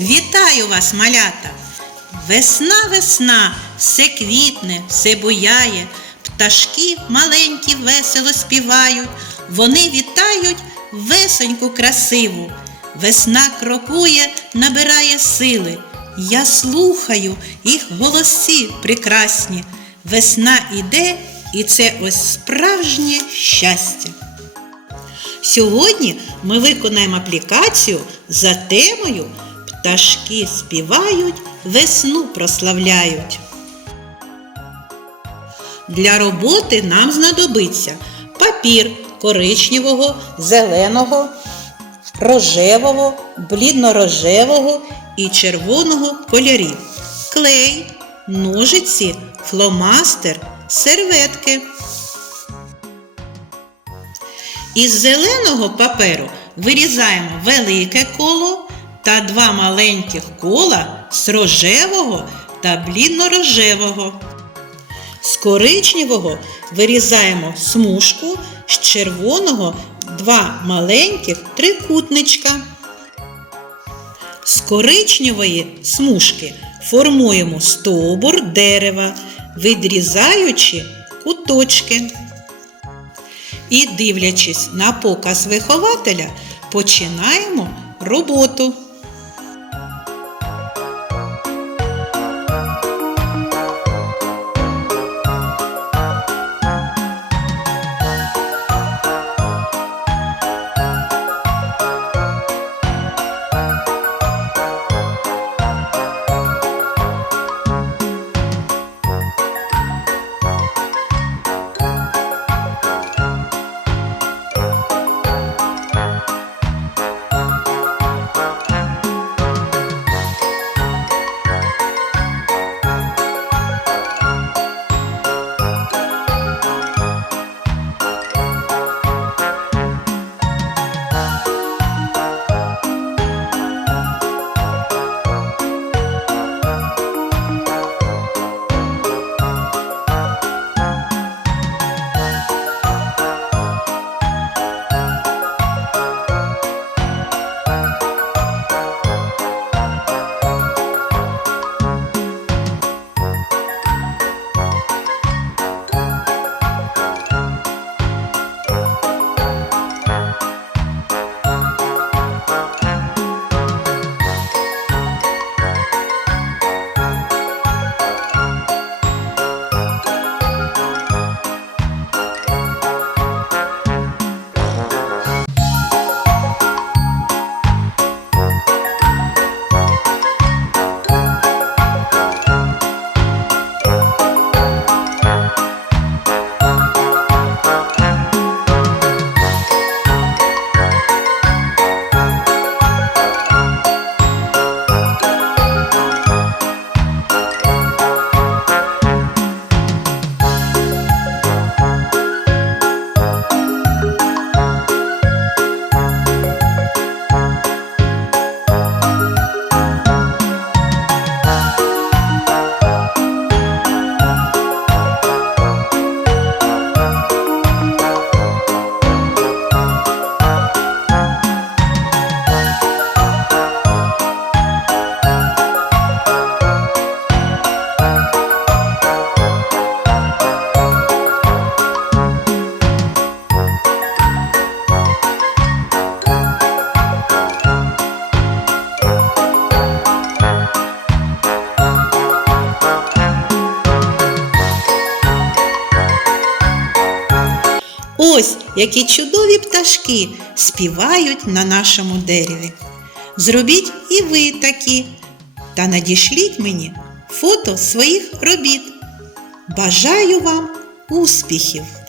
Вітаю вас, малята! Весна, весна, все квітне, все буяє, пташки маленькі весело співають, вони вітають весоньку красиву. Весна крокує, набирає сили. Я слухаю їх голосі прекрасні. Весна іде, і це ось справжнє щастя. Сьогодні ми виконаємо аплікацію за темою Пташки співають, весну прославляють. Для роботи нам знадобиться папір коричневого, зеленого, рожевого, блідно-рожевого і червоного кольорів, клей, ножиці, фломастер, серветки. Із зеленого паперу вирізаємо велике коло та два маленьких кола з рожевого та блідно-рожевого. З коричневого вирізаємо смужку, з червоного два маленьких трикутничка. З коричневої смужки формуємо стовбур дерева, відрізаючи куточки. І, дивлячись на показ вихователя, починаємо роботу. Ось які чудові пташки співають на нашому дереві. Зробіть і ви такі, та надішліть мені фото своїх робіт. Бажаю вам успіхів!